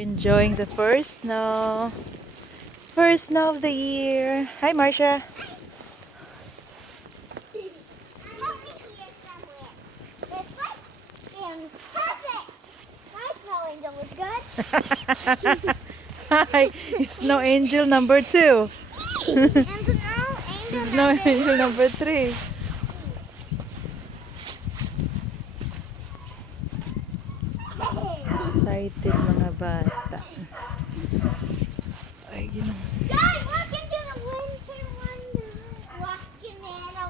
Enjoying the first snow. First snow of the year. Hi, Marcia. Hi, snow angel number 2. Snow angel number 3. Excited mga bata. Ay, Guys, look into the winter wonderland. Walking in a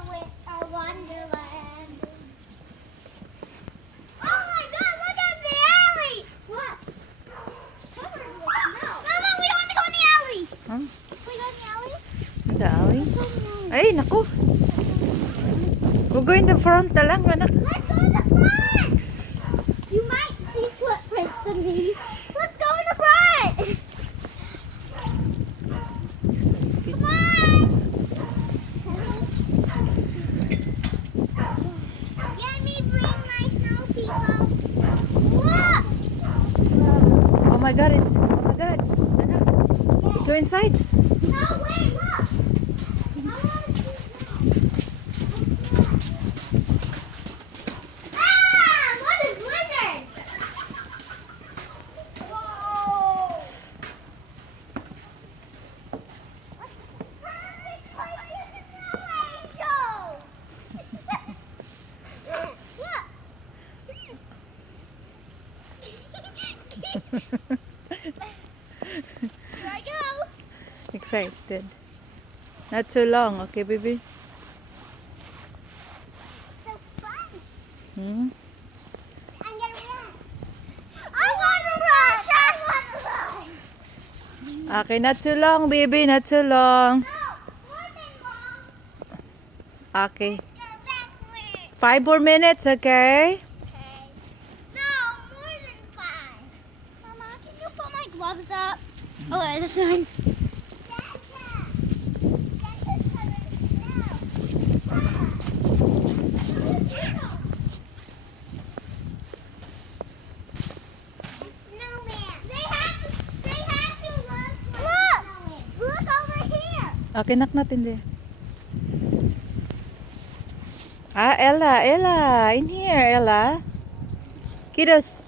wonderland. Oh my God! Look at the alley. What? Covered with snow. Mama, we want to go in the alley. Huh? We go in the alley. The alley? Let's go in the alley. Ay, naku. We'll go in the front na lang, anak. Let's go in the front. You might see footprints of me. Let's go in the front. Come on. Let me bring my snow people. Look. Oh my God, anak. Go inside. No, wait, look. I want to see snow. Ah, what a blizzard. Whoa. Perfect place for the snow angel. Look. Here I go. Excited. Not too long, okay, baby? So fun. Hmm? I'm gonna run. I want to rush. I want to run. Okay, not too long, baby. Not too long. No, more than long. Okay. Let's go backward. 5 more minutes, okay? Okay. No, more than 5. Mama, can you put my gloves up? Oh, this one. Look over here. Okay, knock natin din. Ah, Ella. In here, Ella. Kiddos.